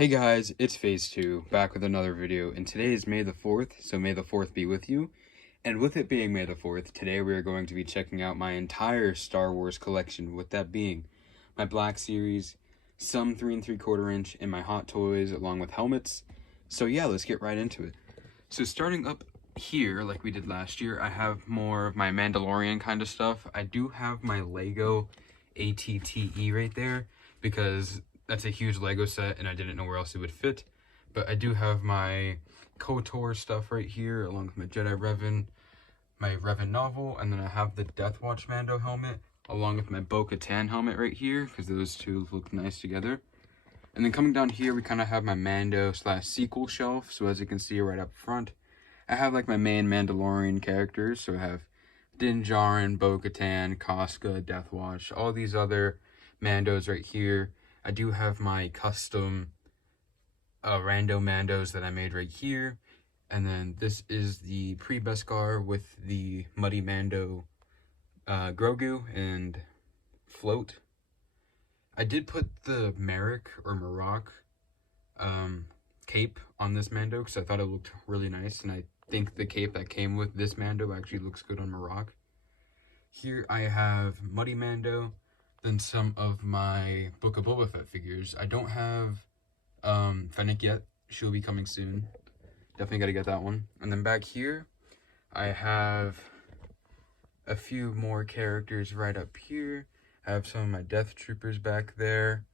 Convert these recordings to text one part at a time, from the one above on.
Hey guys, it's Phase 2, back with another video, and today is May the 4th, so May the 4th be with you. And with it being May the 4th, today we are going to be checking out my entire Star Wars collection, with that being my Black Series, some 3 3/4 inch, and my Hot Toys, along with helmets. So yeah, let's get right into it. So starting up here, like we did last year, I have more of my Mandalorian kind of stuff. I do have my Lego ATTE right there, because that's a huge Lego set and I didn't know where else it would fit. But I do have my KOTOR stuff right here, along with my Jedi Revan, my Revan novel, and then I have the Death Watch Mando helmet, along with my Bo-Katan helmet right here, because those two look nice together. And then coming down here, we kind of have my Mando / sequel shelf. So as you can see right up front, I have like my main Mandalorian characters. So I have Din Djarin, Bo-Katan, Casca, Death Watch, all these other Mandos right here. I do have my custom rando Mandos that I made right here. And then this is the pre-Beskar with the Muddy Mando Grogu and float. I did put the Merrick or Marok cape on this Mando because I thought it looked really nice, and I think the cape that came with this Mando actually looks good on Marok. Here I have Muddy Mando, then some of my Book of Boba Fett figures. I don't have Fennec yet. She'll be coming soon. Definitely got to get that one. And then back here, I have a few more characters right up here. I have some of my Death Troopers back there.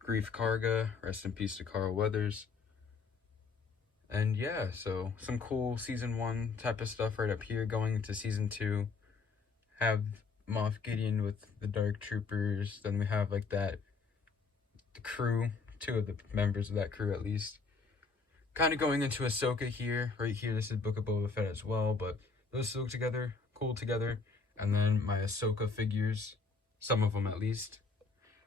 Grief Karga, rest in peace to Carl Weathers. And yeah, so some cool Season 1 type of stuff right up here. Going into Season 2, have Moff Gideon with the Dark Troopers. Then we have like the crew, 2 of the members of that crew at least. Kind of going into Ahsoka here. Right here, this is Book of Boba Fett as well, but those look together, cool together. And then my Ahsoka figures, some of them at least.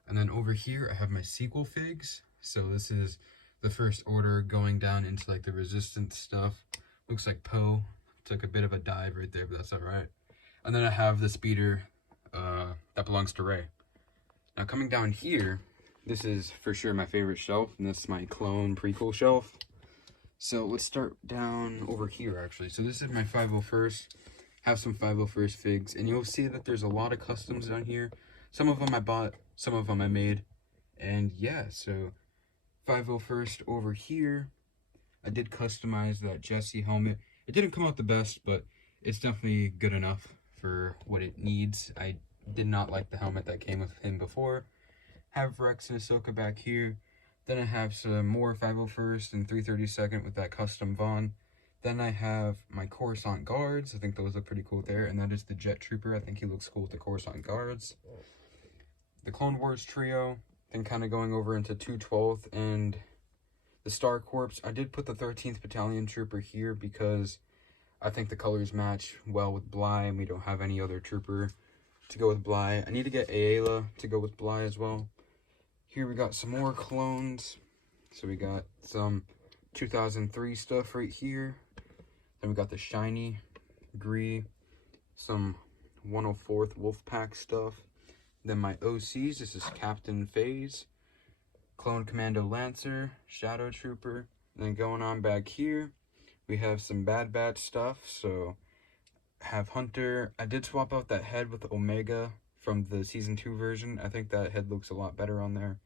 And then over here, I have my sequel figs. So this is the First Order going down into like the Resistance stuff. Looks like Poe took a bit of a dive right there, but that's all right. And then I have the speeder that belongs to Rey. Now coming down here, this is for sure my favorite shelf, and this is my clone prequel shelf. So let's start down over here actually. So this is my 501st. Have some 501st figs, and you'll see that there's a lot of customs down here. Some of them I bought, some of them I made, and yeah, so 501st over here, I did customize that Jesse helmet. It didn't come out the best, but it's definitely good enough for what it needs. I did not like the helmet that came with him before. Have Rex and Ahsoka back here. Then I have some more 501st and 332nd with that custom Vaughn. Then I have my Coruscant Guards. I think those look pretty cool there. And that is the Jet Trooper. I think he looks cool with the Coruscant Guards. The Clone Wars trio. Then kind of going over into 212th and the Star Corps. I did put the 13th Battalion Trooper here because I think the colors match well with Bly, and we don't have any other trooper to go with Bly. I need to get Aayla to go with Bly as well. Here we got some more clones. So we got some 2003 stuff right here. Then we got the shiny Gree, some 104th Wolfpack stuff. Then my OCs, this is Captain Phase, Clone Commando Lancer, Shadow Trooper. And then going on back here, we have some Bad Batch stuff. So have Hunter. I did swap out that head with Omega from the Season 2 version. I think that head looks a lot better on there.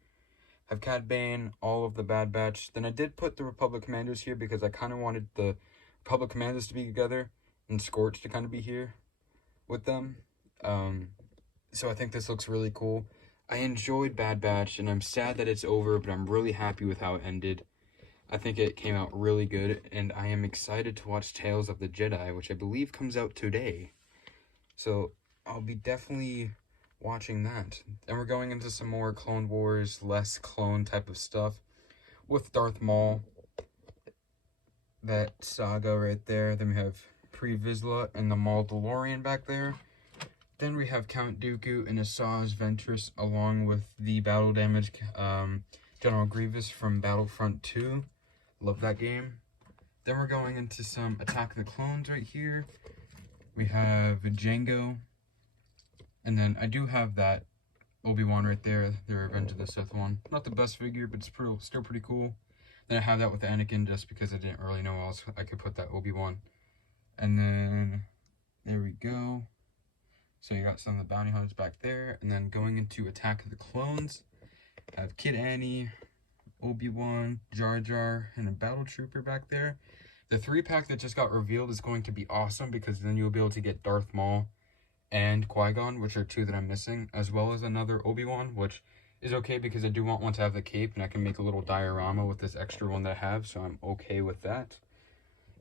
Have Cad Bane, all of the Bad Batch. Then I did put the Republic Commandos here because I kind of wanted the Republic Commandos to be together and Scorch to kind of be here with them. So I think this looks really cool. I enjoyed Bad Batch, and I'm sad that it's over, but I'm really happy with how it ended. I think it came out really good, and I am excited to watch Tales of the Jedi, which I believe comes out today. So I'll be definitely watching that. Then we're going into some more Clone Wars, less clone type of stuff with Darth Maul, that saga right there. Then we have Pre Vizsla and the Maul-Delorian back there. Then we have Count Dooku and Asajj Ventress, along with the battle damaged General Grievous from Battlefront 2. Love that game. Then we're going into some Attack of the Clones right here. We have Jango. And then I do have that Obi-Wan right there, the Revenge of the Sith one. Not the best figure, but it's still pretty cool. Then I have that with Anakin just because I didn't really know else I could put that Obi-Wan. And then, there we go. So you got some of the bounty hunters back there. And then going into Attack of the Clones, I have Kid Annie, Obi-Wan, Jar Jar, and a Battle Trooper back there. The 3-pack that just got revealed is going to be awesome because then you'll be able to get Darth Maul and Qui-Gon, which are 2 that I'm missing, as well as another Obi-Wan, which is okay because I do want one to have the cape, and I can make a little diorama with this extra one that I have, so I'm okay with that.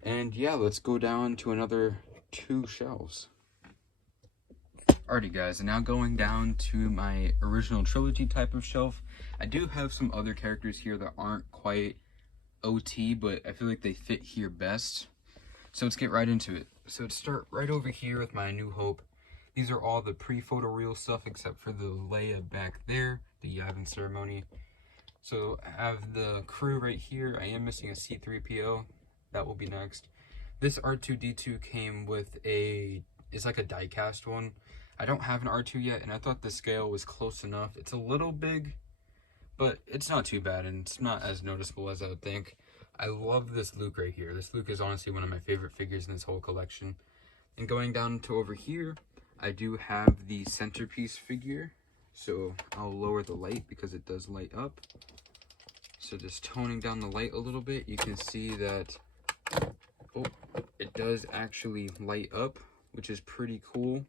And yeah, let's go down to another 2 shelves. Alrighty guys, and now going down to my original trilogy type of shelf. I do have some other characters here that aren't quite OT, but I feel like they fit here best. So let's get right into it. So let's start right over here with my New Hope. These are all the pre-photoreal stuff except for the Leia back there, the Yavin ceremony. So I have the crew right here. I am missing a C-3PO. That will be next. This R2-D2 came with it's like a die-cast one. I don't have an R2 yet, and I thought the scale was close enough. It's a little big, but it's not too bad, and it's not as noticeable as I would think. I love this Luke right here. This Luke is honestly one of my favorite figures in this whole collection. And going down to over here, I do have the centerpiece figure. So I'll lower the light because it does light up. So just toning down the light a little bit, you can see that it does actually light up, which is pretty cool.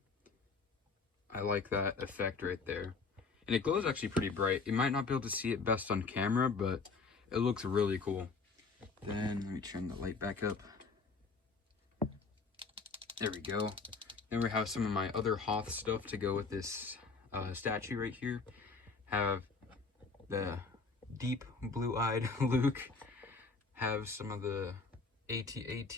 I like that effect right there. And it glows actually pretty bright. You might not be able to see it best on camera, but it looks really cool. Then let me turn the light back up. There we go. Then we have some of my other Hoth stuff to go with this statue right here. Have the deep blue-eyed Luke. Have some of the AT-AT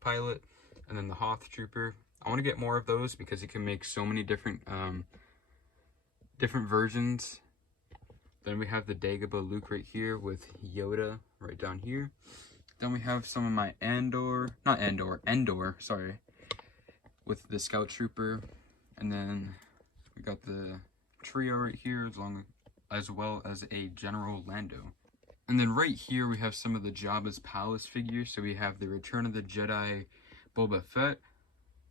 pilot, and then the Hoth trooper. I want to get more of those because you can make so many different versions. Then we have the Dagobah Luke right here with Yoda right down here. Then we have some of my Endor, sorry, with the Scout Trooper. And then we got the trio right here as well as a General Lando. And then right here we have some of the Jabba's Palace figures. So we have the Return of the Jedi Boba Fett,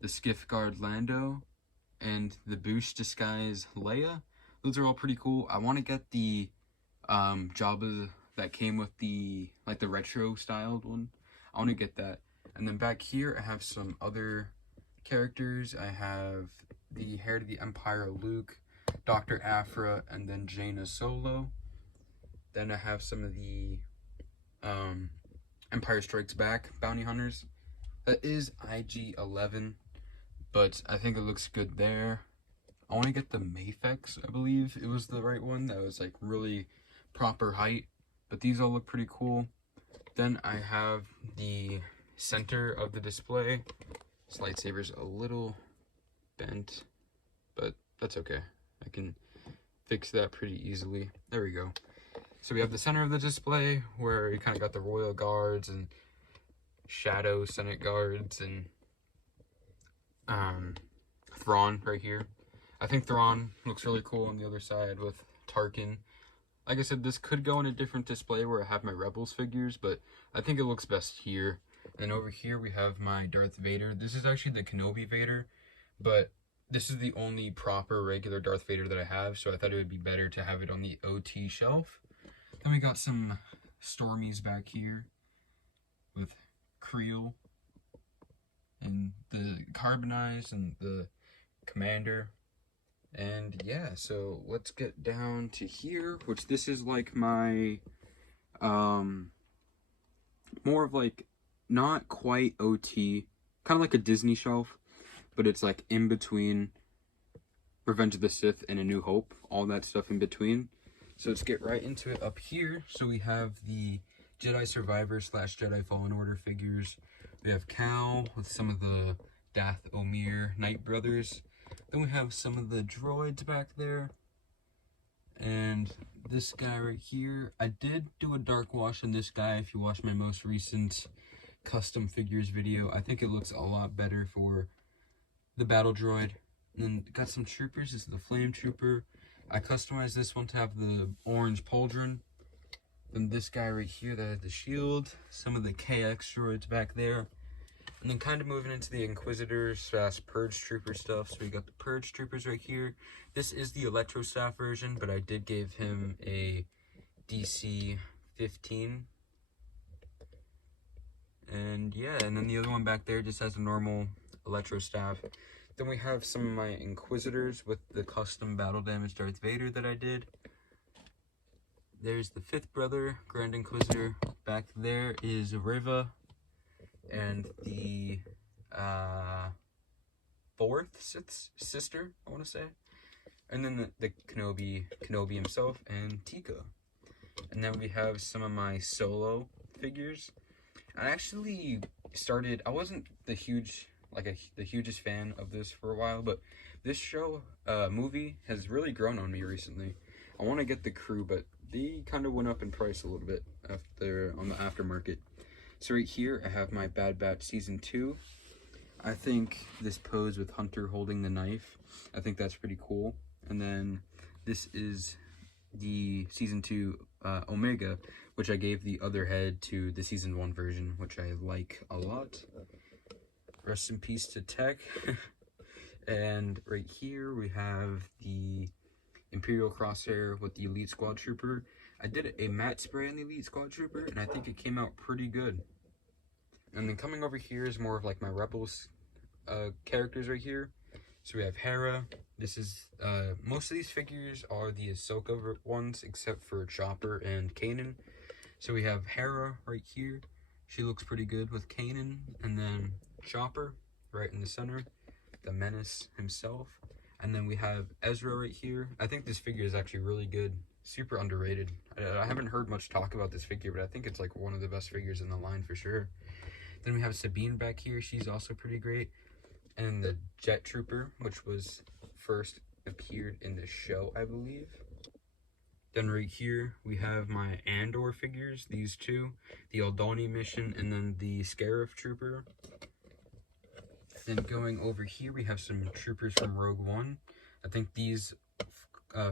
the Skiff Guard Lando, and the Boosh Disguise Leia. Those are all pretty cool. I want to get the Jabba that came with the retro styled one. I want to get that. And then back here I have some other characters. I have the Heir to the Empire Luke, Dr. Aphra, and then Jaina Solo. Then I have some of the Empire Strikes Back bounty hunters. That is IG-11, but I think it looks good there. I want to get the Mafex, I believe it was the right one. That was like really proper height, but these all look pretty cool. Then I have the center of the display. This lightsaber's a little bent, but that's okay. I can fix that pretty easily. There we go. So we have the center of the display where you kind of got the Royal Guards and Shadow Senate Guards and Thrawn right here. I think Thrawn looks really cool on the other side with Tarkin. Like I said, this could go in a different display where I have my Rebels figures, but I think it looks best here. And over here we have my Darth Vader. This is actually the Kenobi Vader, but this is the only proper regular Darth Vader that I have, so I thought it would be better to have it on the OT shelf. Then we got some Stormies back here with Creel and the Carbonized and the Commander. And yeah, so let's get down to here, which this is like my more of like not quite OT, kind of like a Disney shelf, but it's like in between Revenge of the Sith and A New Hope, all that stuff in between. So let's get right into it up here. So we have the Jedi Survivor / Jedi Fallen Order figures. We have Cal with some of the Dath Omir Knight brothers. Then we have some of the droids back there. And this guy right here. I did do a dark wash on this guy if you watch my most recent custom figures video. I think it looks a lot better for the battle droid. And then got some troopers. This is the Flame Trooper. I customized this one to have the orange pauldron. Then this guy right here that had the shield. Some of the KX droids back there. And then kind of moving into the Inquisitors / Purge Trooper stuff. So we got the Purge Troopers right here. This is the Electro Staff version, but I did give him a DC 15. And yeah, and then the other one back there just has a normal Electro Staff. Then we have some of my Inquisitors with the custom battle damage Darth Vader that I did. There's the 5th brother, Grand Inquisitor. Back there is Riva. And the 4th sister, I want to say. And then the Kenobi himself, and Tika. And then we have some of my solo figures. I actually started, I wasn't the hugest fan of this for a while, but this movie has really grown on me recently. I want to get the crew, but they kind of went up in price a little bit on the aftermarket. So right here, I have my Bad Batch Season 2. I think this pose with Hunter holding the knife, I think that's pretty cool. And then this is the Season 2 Omega, which I gave the other head to the Season 1 version, which I like a lot. Rest in peace to Tech. And right here, we have the Imperial Crosshair with the Elite Squad Trooper. I did a matte spray on the Elite Squad Trooper, and I think it came out pretty good. And then coming over here is more of like my Rebels characters right here. So we have Hera. This is, most of these figures are the Ahsoka ones, except for Chopper and Kanan. So we have Hera right here. She looks pretty good with Kanan. And then Chopper right in the center. The Menace himself. And then we have Ezra right here. I think this figure is actually really good. Super underrated. I haven't heard much talk about this figure, but I think it's like one of the best figures in the line for sure. Then we have Sabine back here. She's also pretty great. And the Jet Trooper, which was first appeared in the show, I believe. Then right here, we have my Andor figures, these two. The Aldhani mission, and then the Scarif Trooper. Then going over here, we have some troopers from Rogue One. I think these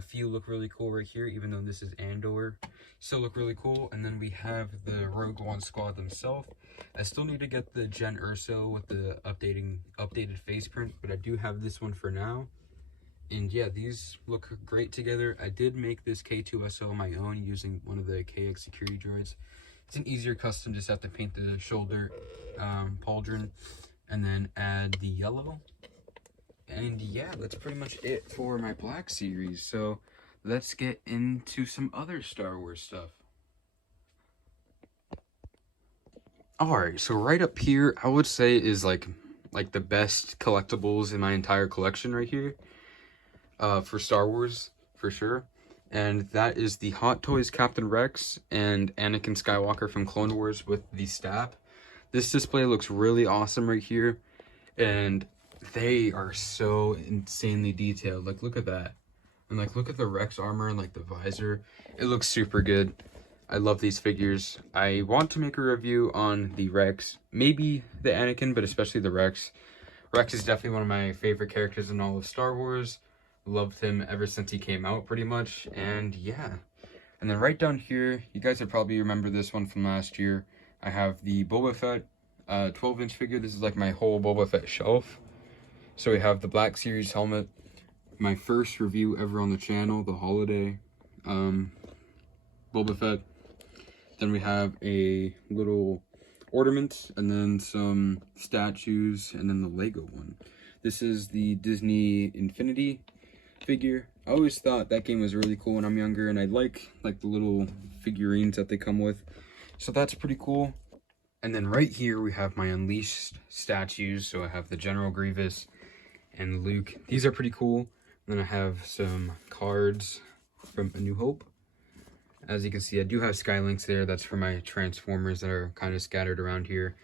few look really cool right here, even though this is Andor. Still look really cool. And then we have the Rogue One squad themselves. I still need to get the Jen Erso with the updated face print, but I do have this one for now. And yeah, these look great together. I did make this K2SO on my own using one of the KX security droids. It's an easier custom, just have to paint the shoulder pauldron and then add the yellow. And yeah, that's pretty much it for my Black series. So let's get into some other Star Wars stuff. Alright, so right up here, I would say is like the best collectibles in my entire collection right here. For Star Wars, for sure. And that is the Hot Toys Captain Rex and Anakin Skywalker from Clone Wars with the stab. This display looks really awesome right here. And they are so insanely detailed. Like, look at that. And like, look at the Rex armor and like the visor. It looks super good. I love these figures. I want to make a review on the Rex. Maybe the Anakin, but especially the Rex. Rex is definitely one of my favorite characters in all of Star Wars. Loved him ever since he came out, pretty much. And yeah. And then right down here, you guys will probably remember this one from last year. I have the Boba Fett 12-inch figure. This is like my whole Boba Fett shelf. So we have the Black Series helmet. My first review ever on the channel, the holiday Boba Fett. Then we have a little ornament, and then some statues, and then the Lego one. This is the Disney Infinity figure. I always thought that game was really cool when I'm younger, and I like the little figurines that they come with. So that's pretty cool. And then right here we have my Unleashed statues. So I have the General Grievous and Luke. These are pretty cool. And then I have some cards from A New Hope. As you can see, I do have Skylinks there. That's for my Transformers that are kind of scattered around here.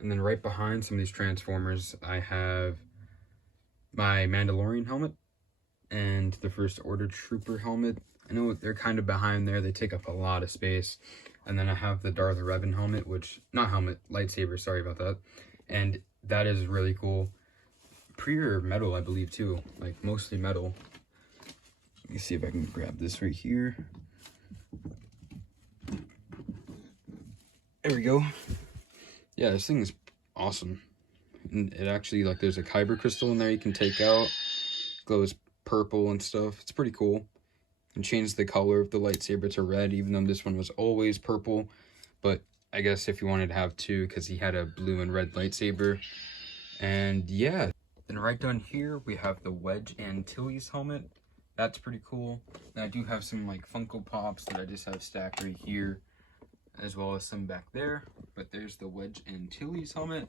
And then right behind some of these Transformers, I have my Mandalorian helmet and the First Order Trooper helmet. I know they're kind of behind there. They take up a lot of space. And then I have the Darth Revan helmet, which, not helmet, lightsaber, sorry about that. And that is really cool. Prettier metal, I believe, too. Like, mostly metal. Let me see if I can grab this right here. There we go. Yeah, this thing is awesome. And it actually, like, there's a kyber crystal in there you can take out. Glows purple and stuff. It's pretty cool. And change the color of the lightsaber to red, even though this one was always purple. But I guess if you wanted to have two, because he had a blue and red lightsaber. And yeah. Then right down here, we have the Wedge Antilles helmet. That's pretty cool. And I do have some like Funko Pops that I just have stacked right here, as well as some back there. But there's the Wedge Antilles helmet.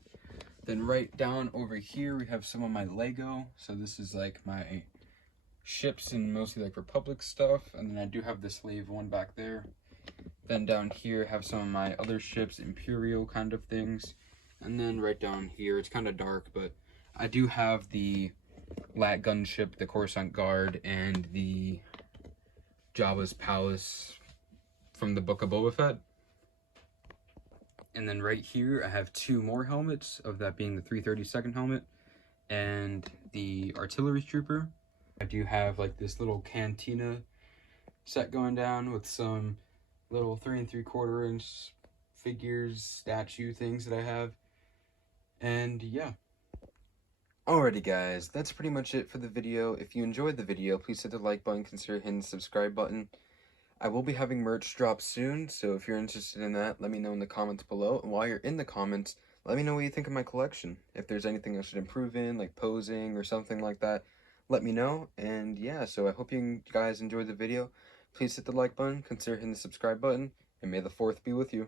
Then right down over here, we have some of my Lego. So this is like my ships and mostly like Republic stuff. And then I do have the Slave one back there. Then down here, I have some of my other ships, Imperial kind of things. And then right down here, it's kind of dark, but I do have the Lat gunship, the Coruscant Guard, and the Jabba's Palace from the Book of Boba Fett. And then right here, I have two more helmets, of that being the 332nd helmet and the Artillery Trooper. I do have like this little cantina set going down with some little 3 3/4 inch figures, statue things that I have. And yeah. Alrighty guys, that's pretty much it for the video. If you enjoyed the video, please hit the like button, consider hitting the subscribe button. I will be having merch drop soon, so if you're interested in that, let me know in the comments below. And while you're in the comments, let me know what you think of my collection. If there's anything I should improve in, like posing or something like that, let me know. And yeah, so I hope you guys enjoyed the video. Please hit the like button, consider hitting the subscribe button, and may the 4th be with you.